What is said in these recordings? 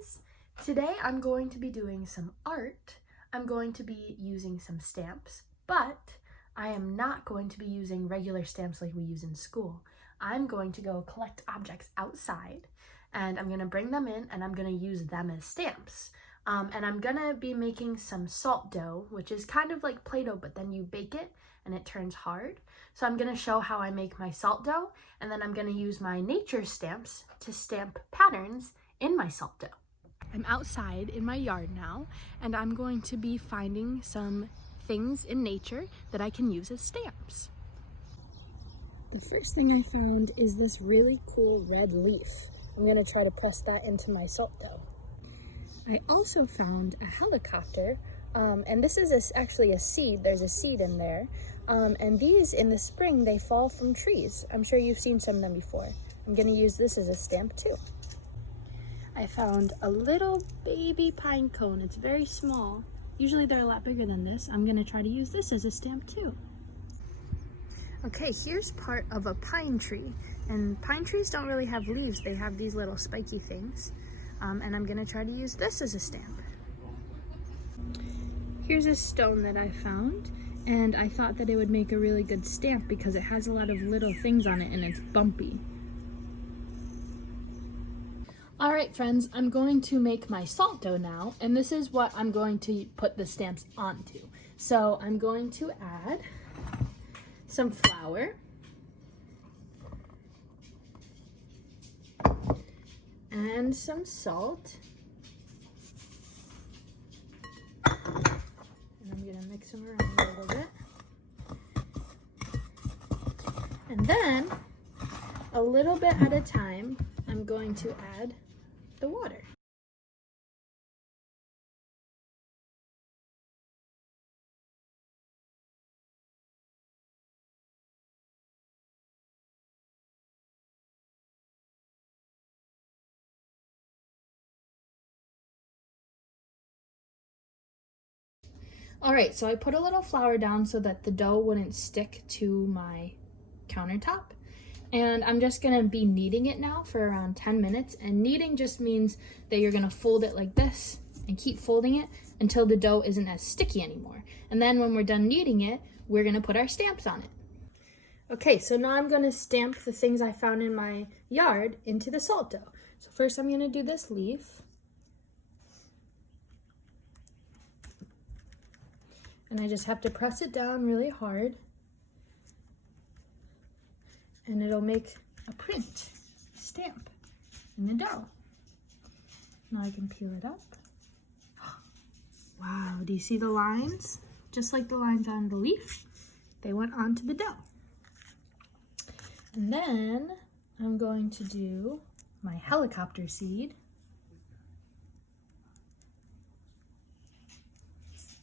friends! Today I'm going to be doing some art. I'm going to be using some stamps, but I am not going to be using regular stamps like we use in school. I'm going to go collect objects outside and I'm going to bring them in and I'm going to use them as stamps. And I'm going to be making some salt dough, which is kind of like Play-Doh, but then you bake it and it turns hard. So I'm going to show how I make my salt dough, and then I'm going to use my nature stamps to stamp patterns in my salt dough. I'm outside in my yard now, and I'm going to be finding some things in nature that I can use as stamps. The first thing I found is this really cool red leaf. I'm going to try to press that into my salt dough. I also found a helicopter, and this is actually a seed. There's a seed in there. And these, in the spring, they fall from trees. I'm sure you've seen some of them before. I'm going to use this as a stamp too. I found a little baby pine cone. It's very small. Usually they're a lot bigger than this. I'm going to try to use this as a stamp too. Okay, here's part of a pine tree. And pine trees don't really have leaves. They have these little spiky things. And I'm going to try to use this as a stamp. Here's a stone that I found. And I thought that it would make a really good stamp because it has a lot of little things on it and it's bumpy. All right, friends, I'm going to make my salt dough now, and this is what I'm going to put the stamps onto. So I'm going to add some flour, and some salt, and I'm gonna mix them around a little bit. And then, a little bit at a time, I'm going to add the water. All right, so I put a little flour down so that the dough wouldn't stick to my countertop. And I'm just gonna be kneading it now for around 10 minutes. And kneading just means that you're gonna fold it like this and keep folding it until the dough isn't as sticky anymore. And then when we're done kneading it, we're gonna put our stamps on it. Okay, so now I'm gonna stamp the things I found in my yard into the salt dough. So first I'm gonna do this leaf. And I just have to press it down really hard. And it'll make a print, stamp in the dough. Now I can peel it up. Wow, do you see the lines? Just like the lines on the leaf, they went onto the dough. And then I'm going to do my helicopter seed.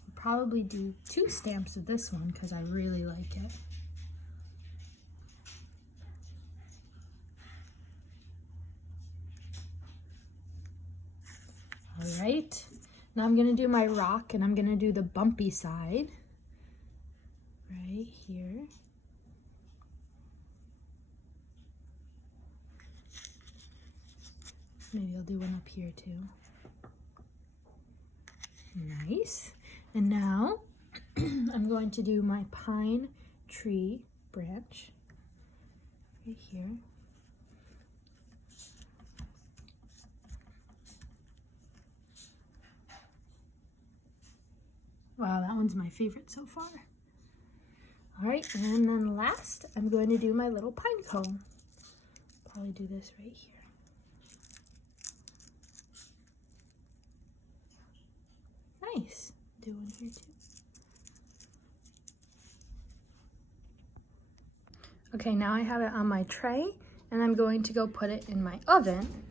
I'll probably do 2 stamps of this one because I really like it. All right, now I'm gonna do my rock, and I'm gonna do the bumpy side right here. Maybe I'll do one up here too. Nice. And now I'm going to do my pine tree branch right here. Wow, that one's my favorite so far. All right, and then last, I'm going to do my little pine cone. Probably do this right here. Nice. Do one here too. Okay, now I have it on my tray, and I'm going to go put it in my oven.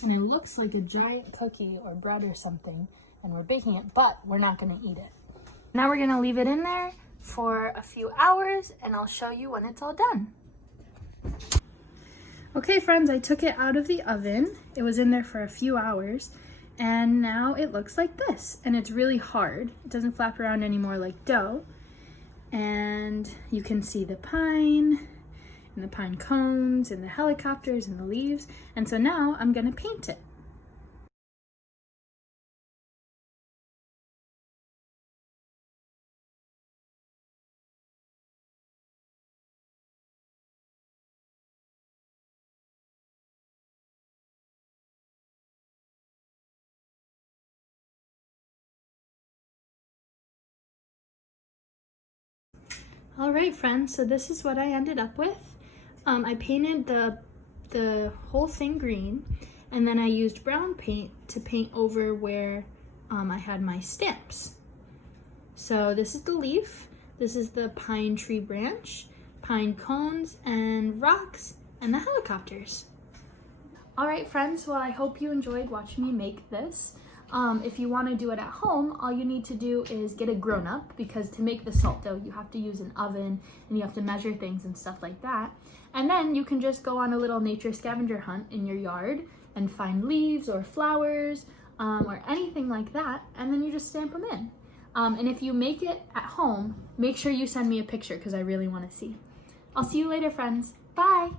And it looks like a giant cookie or bread or something, and we're baking it, but we're not gonna eat it. Now we're gonna leave it in there for a few hours, and I'll show you when it's all done. Okay friends, I took it out of the oven. It was in there for a few hours, and now it looks like this, and it's really hard. It doesn't flap around anymore like dough, and you can see the pine, and the pine cones and the helicopters and the leaves. And so now I'm gonna paint it. All right, friends, so this is what I ended up with. I painted the whole thing green, and then I used brown paint to paint over where I had my stamps. So this is the leaf, this is the pine tree branch, pine cones and rocks, and the helicopters. All right, friends, well, I hope you enjoyed watching me make this. If you want to do it at home, all you need to do is get a grown-up, because to make the salt dough, you have to use an oven and you have to measure things and stuff like that. And then you can just go on a little nature scavenger hunt in your yard and find leaves or flowers or anything like that, and then you just stamp them in. And if you make it at home, make sure you send me a picture because I really want to see. I'll see you later, friends. Bye!